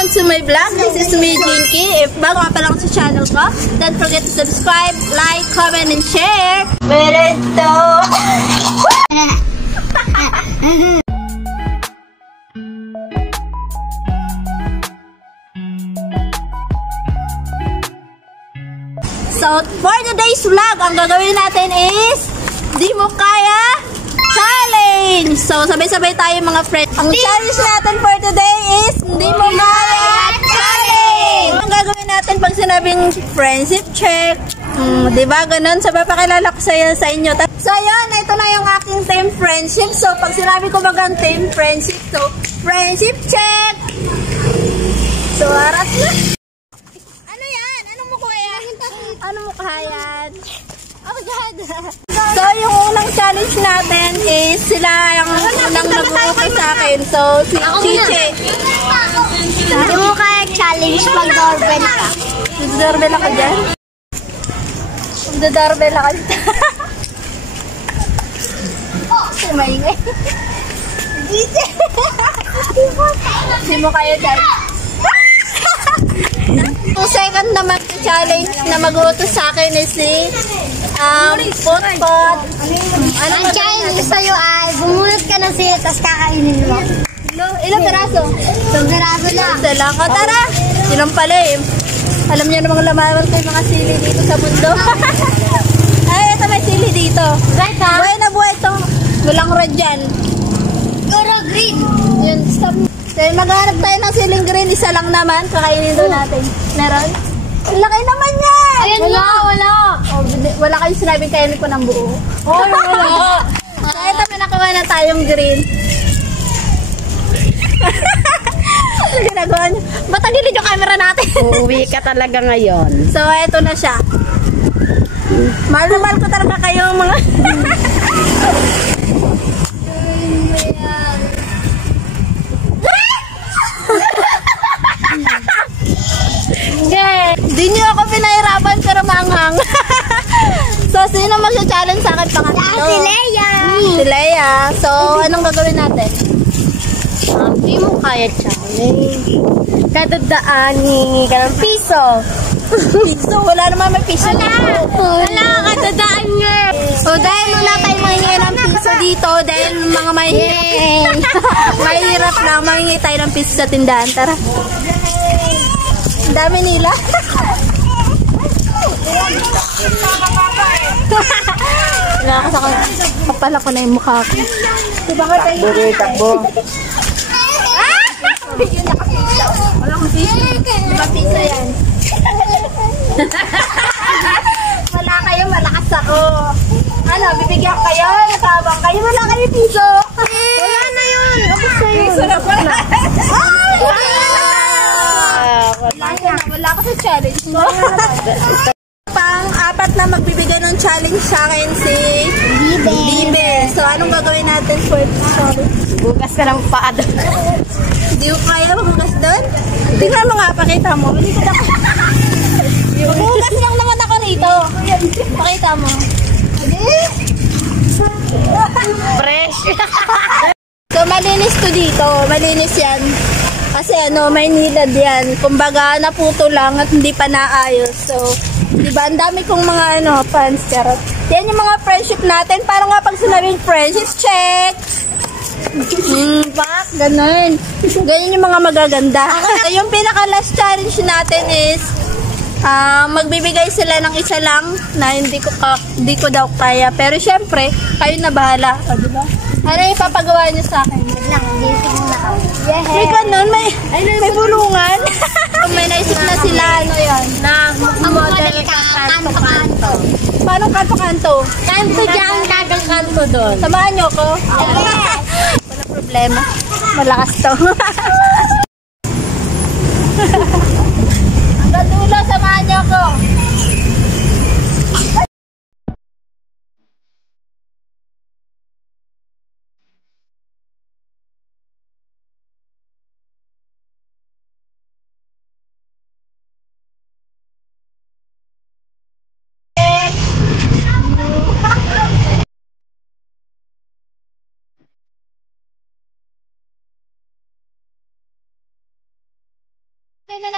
Welcome to my vlog. This is me, Jinky. If bago ka pa lang sa channel ko, don't forget to subscribe, like, comment, and share. Merito! So, for today's vlog, ang gagawin natin is Di Mo Kaya Challenge! So, sabay-sabay tayo mga friends. Ang challenge natin for today is Di Mo Kaya Challenge! Ang gagawin natin pag sinabing friendship check, diba ganun? So, papakilala ko sa inyo. So, yun, ito na yung aking team friendship. So, pag sinabi ko bagang team friendship, so, friendship check! So, harap na. Ano yan? Anong mukha yan? Anong mukha yan? Oh God! So, yung unang challenge natin is sila yung unang nag-uukay sa akin. So, si Chiche. Di mo kaya challenge mag-doorbell ka. Mag-doorbell ako dyan? Mag-doorbell ako dyan? Maingay. Chiche! Di mo kaya dyan? 2 second naman to challenge na mag-uutos sa akin is si Potpot. Ang challenge sa'yo ay bumunot ka ng sila tapos kakainin mo. Ilang peraso? 2 peraso lang. Sila ko, tara. Ilang pala eh. Alam niyo namang lamaran ko yung mga sili dito sa mundo. Ay, ito may sili dito. Right ha? Buhay na buhay ito. Walang red dyan. Goro green. Yun, stop. So, maghanap tayo ng siling green. Isa lang naman. Kakainin doon natin. Meron? Ang laki naman yan! Ayan wala, wala. Oh, wala kayong sinabing kainin ko ng buo. Oh, wala. So, ito may nakuha na tayong green. Ano ginagawa niyo? Ba't ang gilid yung camera natin? Uuwi ka talaga ngayon. So, ito na siya. Mahal na mahal ko talaga kayo mga... Hindi niyo ako pinahirapan pero manghang. So, sino mag-challenge sa akin pangatlo? Si Leia. Si Leia. So, anong gagawin natin? Di mo kaya challenge. Kadadaan, hihingi ka ng piso. Piso? Wala naman may piso. Wala, kadadaan niya. So, dahil wala tayong mahingi ng piso dito, dahil mga mahirap lang, mahingi tayo ng piso sa tindahan. Tara. Ang dami nila. Kapala ko na yung mukha ko. Takbo. Wala akong piso. Diba piso yan? Wala kayo, malakas ako. Ano, bibigyan kayo, natabang kayo, wala kayo piso. Wala na yun. Ako sa'yo. Piso na pala. Wala ako sa challenge mo. Pang-apat na magbibigay ng challenge sa akin si Bibe. So, anong gagawin natin for sorry? Bukas ka ng paa doon. Hindi ko kaya magbukas doon? Tingnan mo nga, pakita mo. Magbukas lang naman ako rito. Pakita mo. Fresh. So, malinis to dito. Malinis yan. Kasi may nilad yan. Kumbaga, naputo lang at hindi pa naayos. So, diba, ang dami kong mga fans, charot. Yan yung mga friendship natin. Parang nga pag sinabing friendship check. Bak, ganun. Ganyan yung mga magaganda. So, yung pinaka-last challenge natin is, magbibigay sila ng isa lang na hindi ko daw kaya. Pero syempre, kayo na bahala. O, diba? Ano yung ipapagawa niyo sa akin? Yes. May ganun, may bulungan. May naisip na sila, yan? Na Model ka, kanto-kanto. Paano kanto-kanto? Kanto dyan, kanto doon. Samahan niyo ko? Wala problema. Malakas to. Hanggang dulo, samahan niyo ko.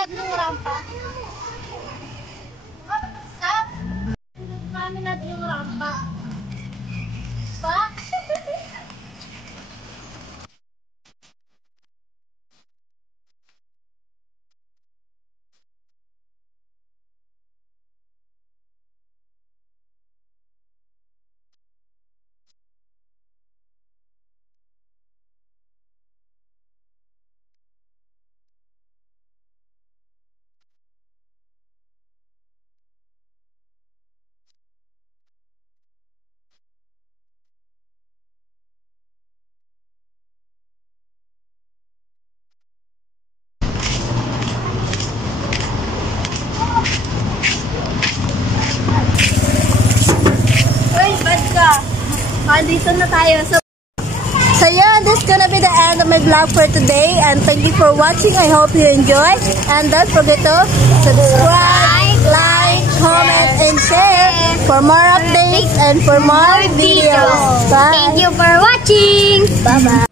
natin yung rampa. Kumain natin yung rampa. Ba? Uy, bad ka. Andito na tayo. So yeah, this is gonna be the end of my vlog for today. And thank you for watching. I hope you enjoy. And don't forget to subscribe, like, comment, and share for more updates and for more videos. Bye. Thank you for watching. Bye-bye.